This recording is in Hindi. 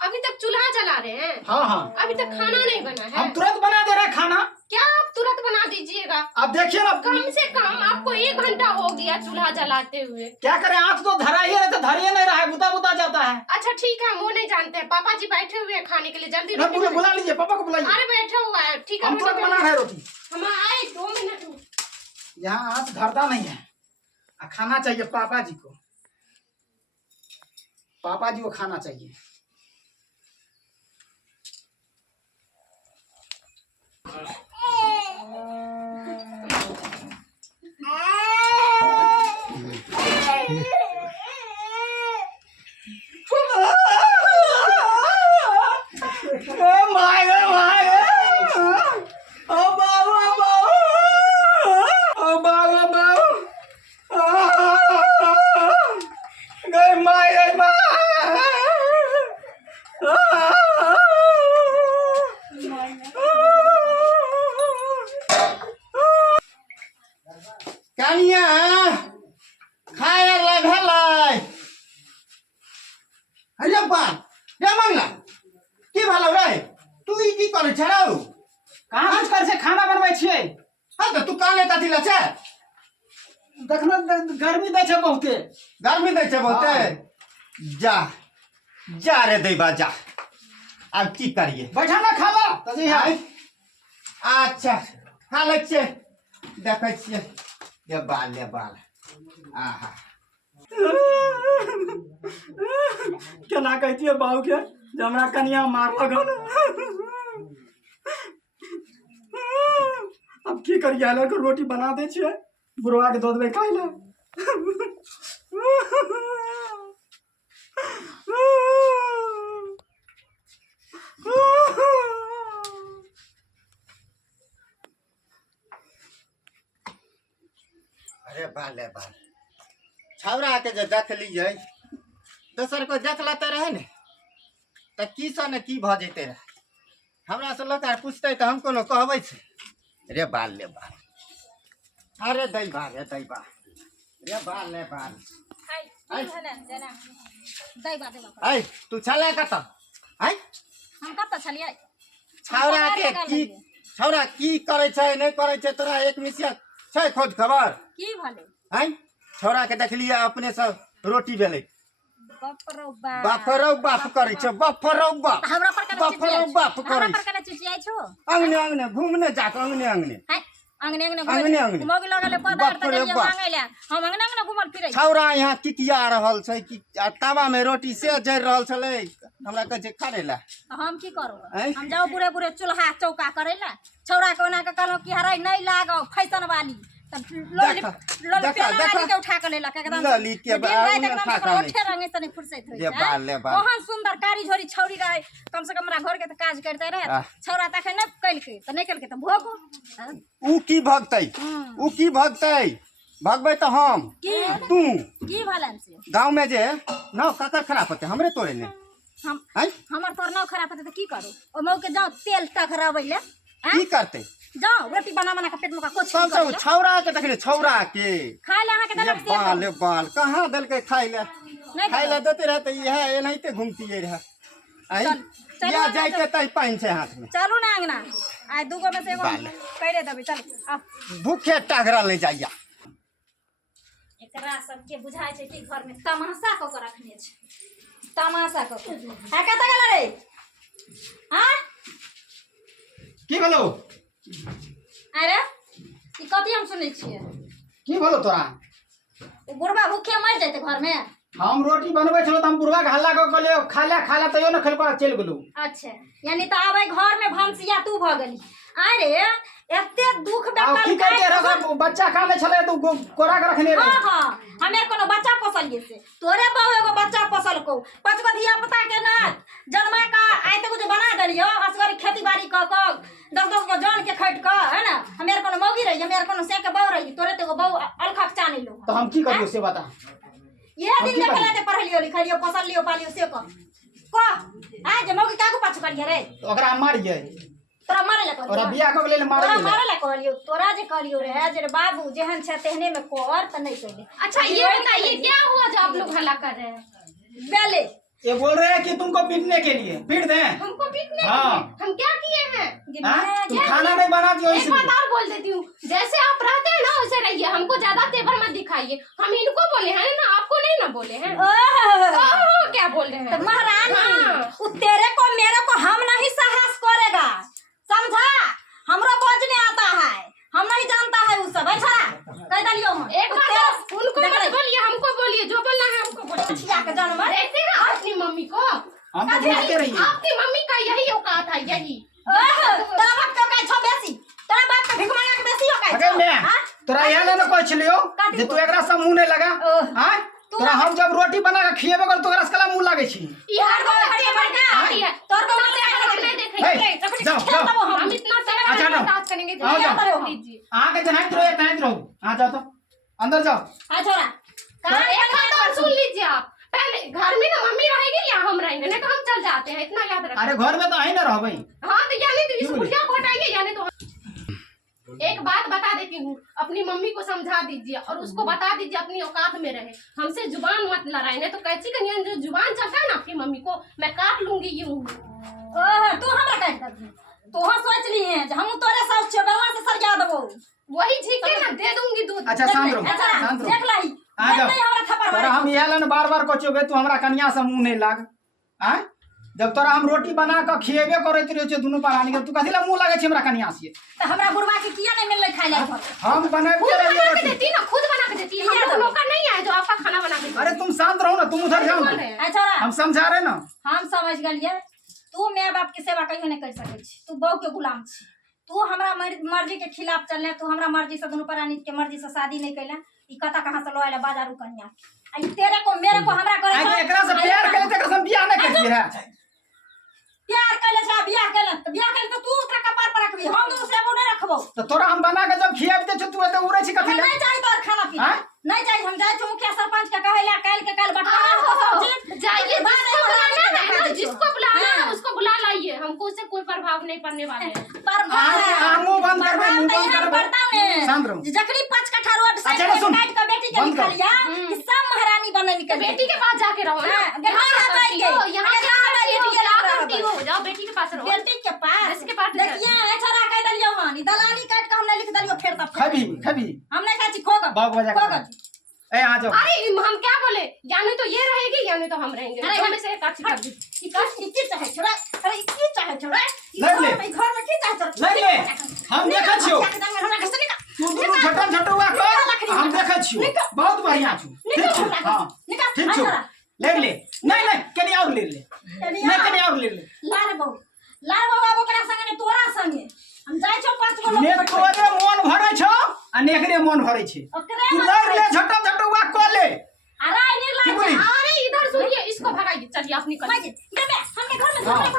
अभी तक चूल्हा जला रहे हैं? हाँ हाँ, अभी तक खाना नहीं बना है। हम तुरंत बना दे रहे हैं खाना। क्या आप तुरंत बना दीजिएगा? अब देखिए ना, कम से कम आपको 1 घंटा हो गया चूल्हा जलाते हुए। क्या करें, आँख तो धरा ही है, तो धर ही नहीं रहा है, बुता बुता जाता है। अच्छा ठीक है, हम वो नहीं जानते हैं। पापा जी बैठे हुए हैं खाने के लिए, जल्दी ना, रोटी बुला लीजिए, पापा को बुलाइए। अरे बैठा हुआ है, ठीक है हम तुरंत बना रहे हैं रोटी। हम आए 2 मिनट में। यहाँ आँख धरता नहीं है, खाना चाहिए पापा जी को। पापा जी को खाना चाहिए। कनिया खाए भेलै। अरे बा रे मंगला की भेलौ रे? तू ई की करै छ रौ? कहाँ कर से खाना बनबै छियै? हाँ तो तू काले कथी ल छै? देखना गर्मी दै छै बहुते। गर्मी दै छै बहुते। जा जा रे दैबा जा। अब की करिए? बैठा ना खा ला तजी है। अच्छा खा लै छियै, देखै छियै ले बाल। आहा केना कहतिए बाबू के जे हमरा कनिया मारलक हन। अब की करिए, आलू के रोटी बना दे छियै, बुढ़वा के दो देबै खाइ ले। अरे बाल छौरा के जे देख लीजिए, दोसर को देख लेते रहे ने तो की सा ने की भ जेते रहे। हमरा से लोग पूछते तो हम कोनो कहबै छै? रे बाल अरे दैबा रे बाल ऐ तू छले कत? ऐ हम कत छलियै? छौरा के छौरा की करे छै नहीं करे छै तोरा एक मिसिया छै खोज खबर? की भले हैं छौरा के देखलिए अपने से रोटी बेले। बपरो बापरौ बाप करे छ, बपरौ बाप हमरा पर कने बपरौ बाप हमरा करे पर कने चिचियाइ छो। अंगने घूमने जात अंगने हैं अंगने अंगने मोगी लगले पदार्थ बाप रे देलियै बाप। मांगै ले, हम अंगने घुमल फिरै छी। छौरा यहाँ किकिया रहल छै कि तवा में रोटी से जर रहल छले, हमरा कहे छै खाने ला। हम की करू? हैं? हम जाओ पूरे चूल्हा चौका करे ला। छौरा के ओना के कहलो कि हरै नहीं लागो फैशन वाली, तब लोली के उठा के लेलक एकदम लली के बाल में फाका नहीं। ओठे रंगे तने फुर्सत होय ये बाल ले बाल। ओहन सुंदर कारी झोरी छौरी रहे, कम से कम हमरा घर के त काज करते रहे। छौरा तखे न कइलके त नहीं कइलके त भोगो। ऊ की भगतै भगबै तो हम तू की भलन से गांव में जे नाव ककर खराब होते हमरे तोरे ने। हम हैं हमर तोर नाव खराब होते त की करू? ओ मौ के जाओ तेल टखराबै ले, की करते? जाओ रोटी बना के पेट में का कुछ सब सब छौरा के देखले, छौरा के खाए ले अहाँ के देलक से बाल कहाँ दिल के खाई ले नहीं खाई ले देते रहते यह एनाहिते घूमती रहे। आई या जाइते तई पाइन छै हाथ में। चलू ना अंगना, आइ दूगो में से एगो कइरे देबै। चल आ भूखे टागरा ले जाइया। एकरा सबके बुझाइ छै कि घर में तमाशा क के रखने छै, तमाशा क के। आ कत गेल रे? हां की भेलो? अरे ई कथि हम सुनै छियै? की भेलो तोरा? ओ बुढ़वा भूखे मर जैते घर में। हम रोटी बनबै छलो त हम बुढ़वा के हल्ला क कहलियो खा ले तइयो न खेलको चल गेलू। अच्छा यानी त आबै घर में भंसिया तू भ गेली। अरे एते दुख आउ की करके रखो, बच्चा काले छले तू कोरा के रखने रे। हां हमें कोनो बच्चा पोसलिए से तोरे बहु एगो बच्चा पोसल को 5 गो धिया पुता के ना जन्मा का आइ तक जो बना देलियो असगरी खेती बाड़ी क 10 गो जान के खट क, है ना? हमेर कोनो मौगी रही, हमेर कोनो से के बहु रही, तोरे ते गो बहु अलखक चानी लो। तो हम की करियो से बता? ये दिन देखले ते पढ़लियो लिखलियो पोसलियो पालियो से को आ जे मौगी कागो पाछू करिए रे? तो ओकरा मारिए, तोरा मारे ला कहलियो, ओकरा बियाह क लेल तोरा मारिए। मारे ला कहलियो, तोरा जे कहलियो रे जे बाबू जेहन छ तेहने में कर त नहीं कहले। अच्छा ये बताइए क्या हुआ जो आप लोग हल्ला कर रहे हैं? बेले ये बोल रहे हैं कि तुमको पीटने के लिए पीट दें। हमको पीटने हाँ। हम क्या किए हैं? हाँ? तुम खाना नहीं बनाती हो एक इसलिए। बात और बोल देती हूँ, जैसे आप रहते हैं ना वैसे रहिए, हमको ज्यादा तेवर मत दिखाइए। हम इनको बोले हैं ना, आपको नहीं ना बोले हैं। ओह, क्या बोल रहे हैं महारानी हाँ। वो तेरे को मेरे को हम नहीं साहस करेगा, समझा? हमरो बोझ नहीं आता है, हम नहीं जानता है वो सब। अच्छा कह दलियो हम एक बात उनको मत बोलिए, हमको बोलिए, जो बोलना है हमको बोलिए। छिया के जन्म देखते हैं अपनी मम्मी को, हम तो देखते रहिए। आपकी मम्मी का यही औकात है, यही। तेरा बाप का का छ बेसी, तेरा बाप का भिख मांगा के बेसी हो का। अरे मैं तोरा यहाँ ना कोई छिलियो जे तू एकरा से मुंह नहीं लगा। हां तोरा हम जब रोटी बना के खिएबे कर तोरा से कला मुंह लागे छी। यार को तेवर का है, तोर को तेवर नहीं देखेंगे। जाओ जाओ हम इतना तेवर अच्छा ना बात करेंगे, आओ जाओ लीजिए। आके जनाइत रहो तनाइत रहो। हां जाओ तो अंदर जाओ। हां छोरा एक बात और सुन लीजिए आप, पहले घर में ना मम्मी रहेगी या हम रहेंगे, नहीं तो हम चल जाते हैं, इतना याद रखिए। अरे घर में तो आई ना रहबई। हाँ तो यानी तो इस बुढ़िया को हटाइए, यानी तो एक बात बता देती हूँ, अपनी मम्मी को समझा दीजिए और उसको बता दीजिए अपनी औकात में रहे, हमसे जुबान मत लड़ाए, नहीं तो कैसी कन्या जो जुबान चलता है ना आपकी मम्मी को मैं काट लूंगी यूं। तू हमरा काट दे, तो हम सोच ली है हम तोरे साथ चबलवा से सरजा देबो, वही ठीक है ना, दे दूंगी दूध। अच्छा शांत रहो शांत रहो। देख लही आ जाओ। नहीं हमरा थप्पड़ तोरा हम यह लन बार-बार कोचोगे तू हमरा कन्या से मुंह नहीं लाग। हैं जब तोरा हम रोटी बना के खिएबे करैत रहे छे दुनू प्राणी के, तू कथि ला मुंह लागे छे हमरा कन्या से? तो हमरा बुढ़वा के किया नहीं मिलले खाए ला? हम बनाते खुद रहिए बना के रोटी। देती ना, खुद बना के देती है, हम लोग का नहीं है जो आपका खाना बना के देती। अरे तुम शांत रहो ना, तुम उधर जाओ ना, अच्छा हम समझा रहे ना। हम समझ गलिए, तू माय बाप के सेवा कहियो नहीं कर सकै छी, तू बहू के गुलाम छी। तू हमरा मर्जी के खिलाफ चलले, तू हमरा मर्जी से दोनों प्राणी के मर्जी से शादी नहीं कैला। ई कथा कहां से लवाइला बाजारू कन्या? आई तेरे को मेरे को हमरा करे आगे एकरा से प्यार करे त एकरा से बियाह नहीं करती है। प्यार कैले से बियाह कैले तो बियाह कैले तो तू ओकरा कपार पर रखबी, हम दूसरे को नहीं रखबो। तो तोरा हम बना के जब खियाब दे छ तू एते उड़े छी कथि ला? नहीं चाहिए तोर खाना पीना, हैं? नहीं चाहिए। हम जाए छी मुखिया सरपंच के कहेला काल के काल बटवारा को समझी जाइए, जिसको बुलाना है ना, जिसको बुलाना है उसको बुला लाइए, हमको उससे कोई प्रभाव नहीं पड़ने वाले हैं। मुंह बंद कर दे, मुंह बंद कर दे। शांत रहो। जखनी 5 कट्ठा रोड अच्छा, साइड सुन। काट के बेटी के बंद कर। निकलिया कि सब महारानी बने निकल बेटी के पास जाके रहो ना, यहाँ करती हो, यहाँ अरे क्या यहाँ करती हो, बेटी के क्या पास करती हो, जाओ बेटी के पास रहो। बेटी के पास इसके पास देखिए ए छोरा कह दलियो हन ई दलानी काट के हमने लिख दलियो फेर तब खबी खबी हम नहीं कहची खोग बाग बजा के। खोग ए आ जाओ। अरे हम क्या बोले, यानी तो ये रहेगी यानी तो हम रहेंगे, अरे, दोनों में से एक अच्छी कर दी। की चाहे छोरा, अरे की चाहे छोरा, लग ले। घर में की चाहे छोरा, लग ले। हम देखै छियो हमरा घर से निकाल, तू दुनू छोटन छोटुआ कर, हम देखै छियो बहुत बढ़िया छु। ठीक छु हां निकाल ठीक छु। ले ले नहीं नहीं कनी और ले ले, नहीं कनी और ले ले। लार बहू बाबू करा संगे ने तोरा संगे हम जाय छो 5 गो ने लोग तोरे मन भरै छ आ नेकरे मन भरै छै। ओकरे तू लड़ ले झटम झटम